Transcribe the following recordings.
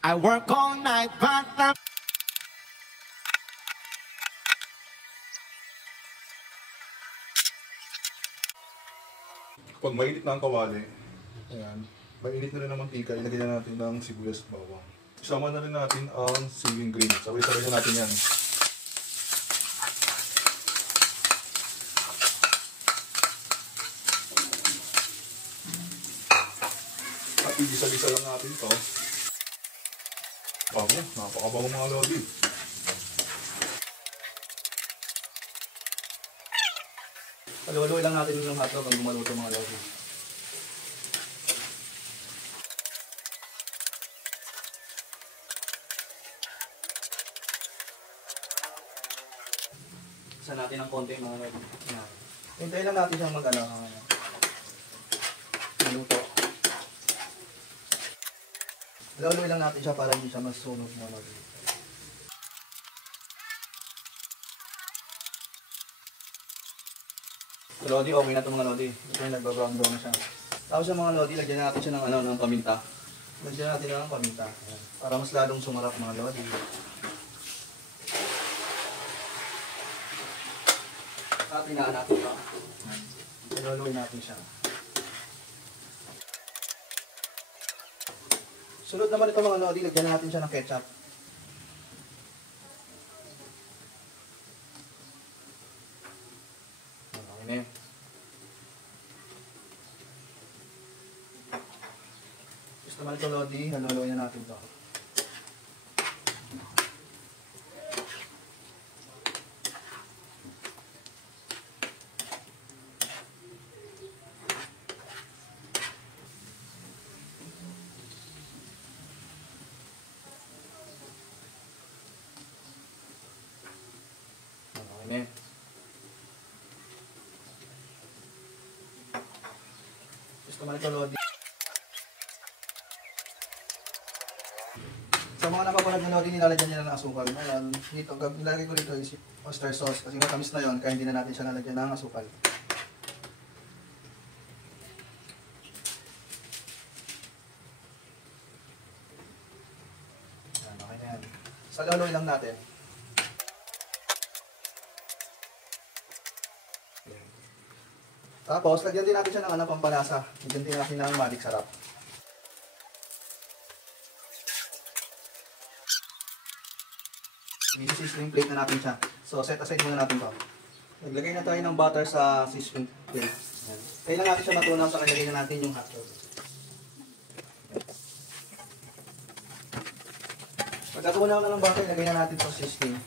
I work all night, but the Pag mainit na ang kawali, ayan, mainit na rin ang mantika, ilagay na natin ng sibuyas at bawang. Isama na rin natin ang siling green. Sabay-sabay na natin yan. At igisa-gisa lang natin to. Bago, napakabago mga lodi. Paluluin lang natin yung hotdog hanggang maluto mga lodi. Isa natin ng konti mga lodi. Yan. Hintayin lang natin siyang maluto. Paluluin lang natin siya para hindi siya masunog mga lodi. So, lodi, okay na ito mga lodi. Ito yung nagba-brown brown na siya. Tapos yung mga lodi, lagyan natin siya ng paminta. Lagyan natin ng paminta. Ayan. Para mas lalong sumarap mga lodi. At inaan natin ito. Iluluin natin siya. Sunod naman ito mga lodi, lagyan natin siya ng ketchup. Okay na yun. Gusto naman ito lodi, haluluin na natin ito. Okay na yun. Gusto naman ito lodi. Sa mga napapalad na lodi, nilalagyan nila ng asukal. Ayan, dito, nilagay ko dito is oyster sauce. Kasi matamis na yun, kaya hindi na natin siya nalagyan ng asukal. Ayan, okay na yan. Saluluin lang natin. Ayan. Tapos, lagyan din natin siya ng pampalasa. Lagyan din natin ng magic sarap. I-sizzling plate na natin siya. So, set aside muna natin ito. Naglagay na tayo ng butter sa sizzling plate. Ayan. Kailan natin siya matunaw sa kalagay na natin yung hotdog. Pagkatunaw na ng butter, lagay na natin sa sizzling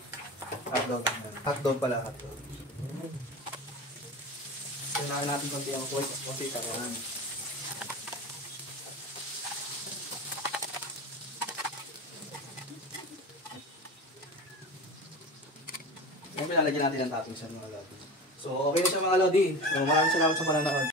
hotdog. Ayan. Hotdog pala, hotdog. Kailangan natin konti ang konti karoon. Ngayon, pinalagyan natin ang toppings sa mga lodi. So, okay na siya mga lodi. So, maraming salamat sa pananood.